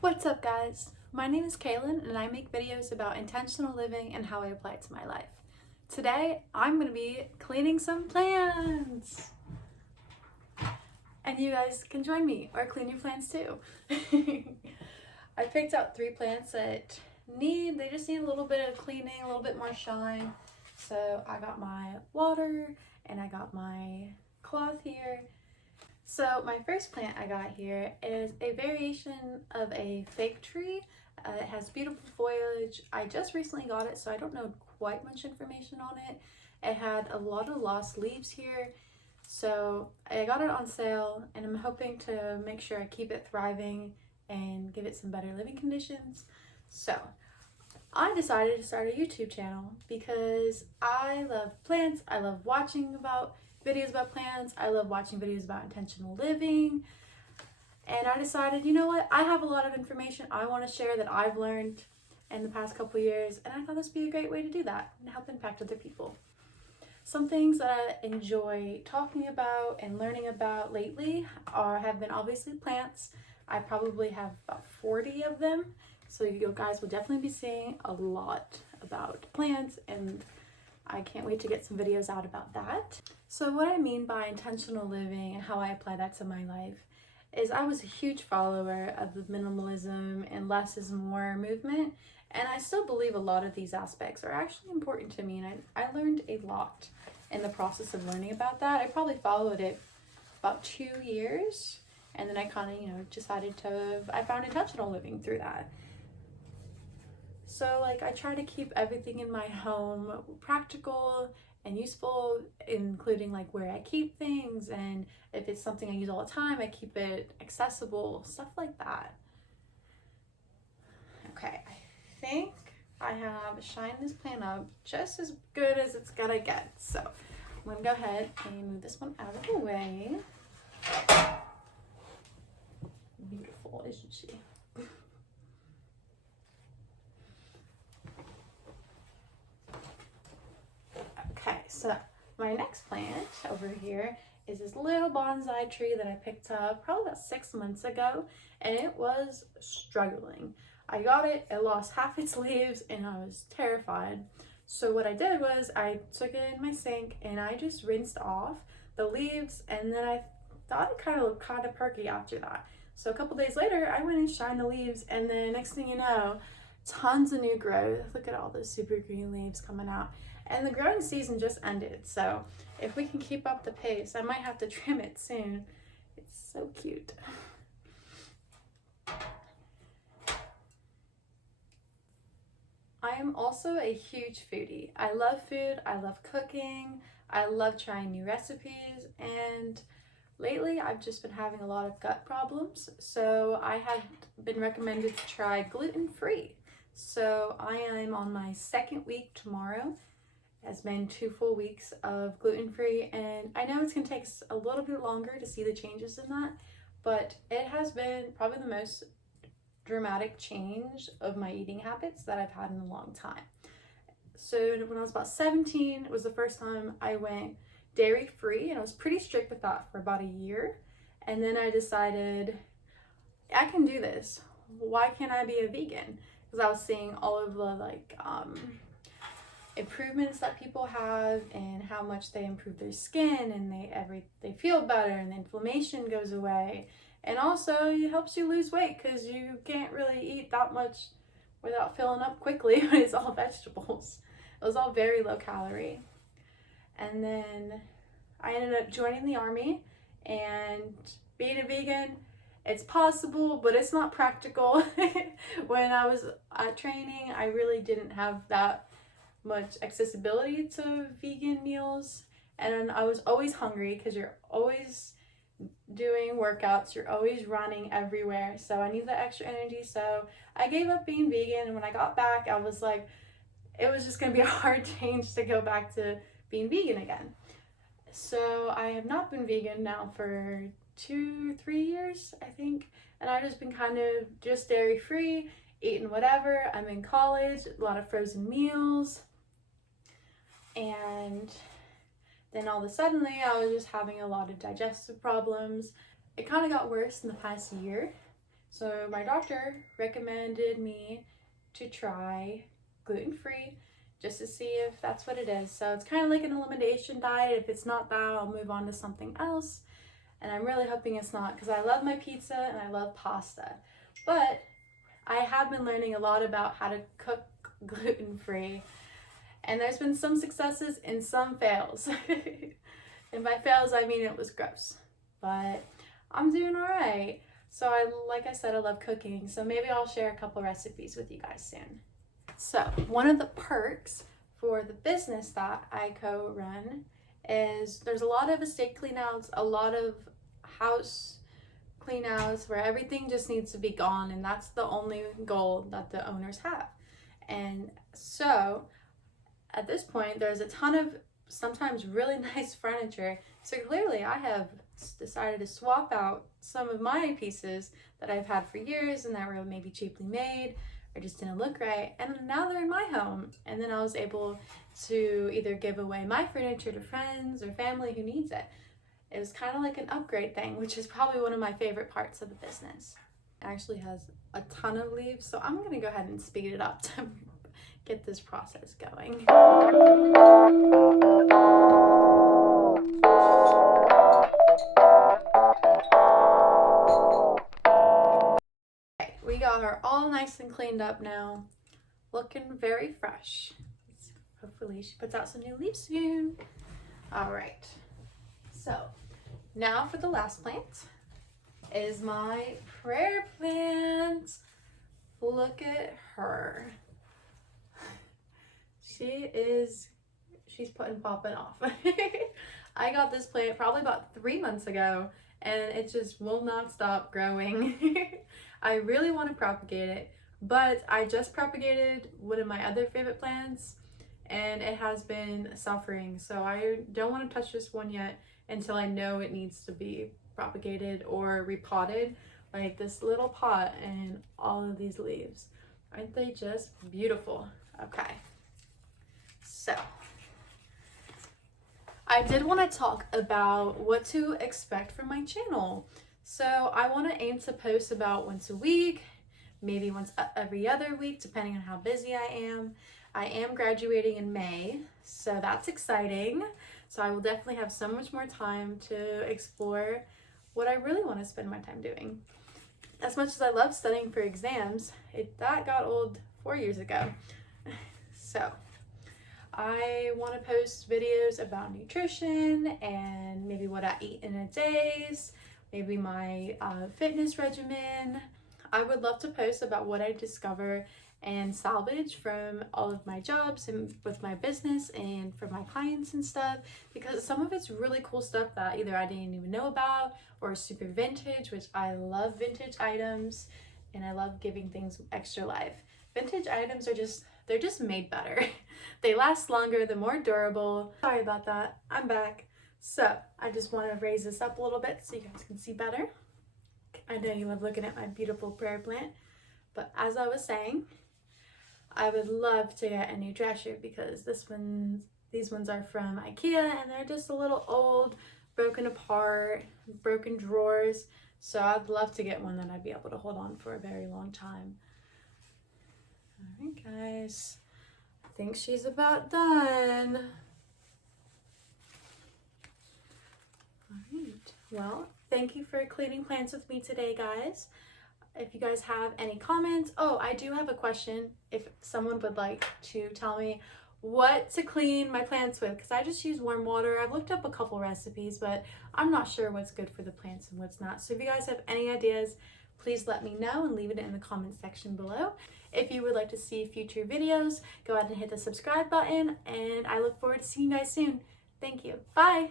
What's up, guys? My name is KaLynn and I make videos about intentional living and how I apply it to my life. Today, I'm going to be cleaning some plants! And you guys can join me or clean your plants too. I picked out 3 plants that they just need a little bit of cleaning, a little bit more shine. So I got my water and I got my cloth here. So my first plant I got here is a variation of a fig tree. It has beautiful foliage. I just recently got it, so I don't know quite much information on it. It had a lot of lost leaves here, so I got it on sale, and I'm hoping to make sure I keep it thriving and give it some better living conditions. So I decided to start a YouTube channel because I love plants. I love watching videos about plants. I love watching videos about intentional living. And I decided, you know what? I have a lot of information I want to share that I've learned in the past couple years, and I thought this would be a great way to do that and help impact other people. Some things that I enjoy talking about and learning about lately have been obviously plants. I probably have about 40 of them. So you guys will definitely be seeing a lot about plants, and I can't wait to get some videos out about that. So what I mean by intentional living and how I apply that to my life is I was a huge follower of the minimalism and less is more movement, and I still believe a lot of these aspects are actually important to me, and I learned a lot in the process of learning about that. I probably followed it about 2 years, and then I kind of, I found intentional living through that. So I try to keep everything in my home practical and useful, including where I keep things, and if it's something I use all the time, I keep it accessible, stuff like that. Okay, I think I have shined this plant up just as good as it's gonna get. So I'm gonna go ahead and move this one out of the way. Beautiful, isn't she? Okay, so my next plant over here is this little bonsai tree that I picked up probably about 6 months ago, and it was struggling. I got it lost half its leaves, and I was terrified. So what I did was I took it in my sink and I just rinsed off the leaves, and then I thought it kind of looked kind of perky after that. So a couple days later, I went and shined the leaves, and then next thing you know, tons of new growth. Look at all those super green leaves coming out. And the growing season just ended, so if we can keep up the pace, I might have to trim it soon. It's so cute. I am also a huge foodie. I love food, I love cooking, I love trying new recipes, and lately I've just been having a lot of gut problems, so I have been recommended to try gluten-free. So I am on my 2nd week tomorrow. Has been 2 full weeks of gluten-free, and I know it's gonna take a little bit longer to see the changes in that, but it has been probably the most dramatic change of my eating habits that I've had in a long time. So when I was about 17, it was the first time I went dairy-free, and I was pretty strict with that for about a year, and then I decided I can do this. Why can't I be a vegan? Because I was seeing all of the improvements that people have and how much they improve their skin, and they feel better, and the inflammation goes away, and also it helps you lose weight because you can't really eat that much without filling up quickly when it's all vegetables. It was all very low calorie. And then I ended up joining the army, and being a vegan, it's possible, but it's not practical. When I was at training, I really didn't have that much accessibility to vegan meals, and I was always hungry because you're always doing workouts, you're always running everywhere, so I need the extra energy. So I gave up being vegan, and when I got back, I was like, it was just gonna be a hard change to go back to being vegan again. So I have not been vegan now for 2-3 years, I think, and I've just been kind of just dairy free, eating whatever. I'm in college, a lot of frozen meals. And then all of a sudden, I was just having a lot of digestive problems. It kind of got worse in the past year. So my doctor recommended me to try gluten-free just to see if that's what it is. So it's kind of like an elimination diet. If it's not that, I'll move on to something else. And I'm really hoping it's not, because I love my pizza and I love pasta. But I have been learning a lot about how to cook gluten-free. And there's been some successes and some fails. And by fails, I mean it was gross. But I'm doing all right. So like I said, I love cooking. So maybe I'll share a couple recipes with you guys soon. So one of the perks for the business that I co-run is there's a lot of estate cleanouts, a lot of house cleanouts where everything just needs to be gone, and that's the only goal that the owners have. And so at this point, there's a ton of sometimes really nice furniture. So clearly I have decided to swap out some of my pieces that I've had for years and that were maybe cheaply made or just didn't look right, and now they're in my home. And then I was able to either give away my furniture to friends or family who needs it. It was kind of like an upgrade thing, which is probably one of my favorite parts of the business. It actually has a ton of leaves, so I'm gonna go ahead and speed it up to get this process going. We got her all nice and cleaned up now, looking very fresh. Hopefully she puts out some new leaves soon. All right, so now for the last plant is my prayer plant. Look at her. She's popping off. I got this plant probably about 3 months ago, and it just will not stop growing. I really want to propagate it, but I just propagated one of my other favorite plants and it has been suffering. So I don't want to touch this one yet until I know it needs to be propagated or repotted. Like this little pot and all of these leaves. Aren't they just beautiful? Okay. So I did want to talk about what to expect from my channel. So I want to aim to post about once a week, maybe once every other week, depending on how busy I am. I am graduating in May, so that's exciting. So I will definitely have so much more time to explore what I really want to spend my time doing. As much as I love studying for exams, that got old 4 years ago. So I want to post videos about nutrition and maybe what I eat in a day, maybe my fitness regimen. I would love to post about what I discover and salvage from all of my jobs and with my business and for my clients and stuff, because some of it's really cool stuff that either I didn't even know about or super vintage, which I love vintage items and I love giving things extra life. Vintage items are they're just made better. They last longer, they're more durable. Sorry about that, I'm back. So I just want to raise this up a little bit so you guys can see better. I know you love looking at my beautiful prayer plant, but as I was saying, I would love to get a new dresser because these ones are from IKEA and they're just a little old, broken apart, broken drawers. So I'd love to get one that I'd be able to hold on for a very long time. All right, guys, I think she's about done. All right, well, thank you for cleaning plants with me today, guys. If you guys have any comments, oh, I do have a question. If someone would like to tell me what to clean my plants with, because I just use warm water. I've looked up a couple recipes, but I'm not sure what's good for the plants and what's not. So if you guys have any ideas, please let me know and leave it in the comment section below. If you would like to see future videos, go ahead and hit the subscribe button, and I look forward to seeing you guys soon. Thank you. Bye.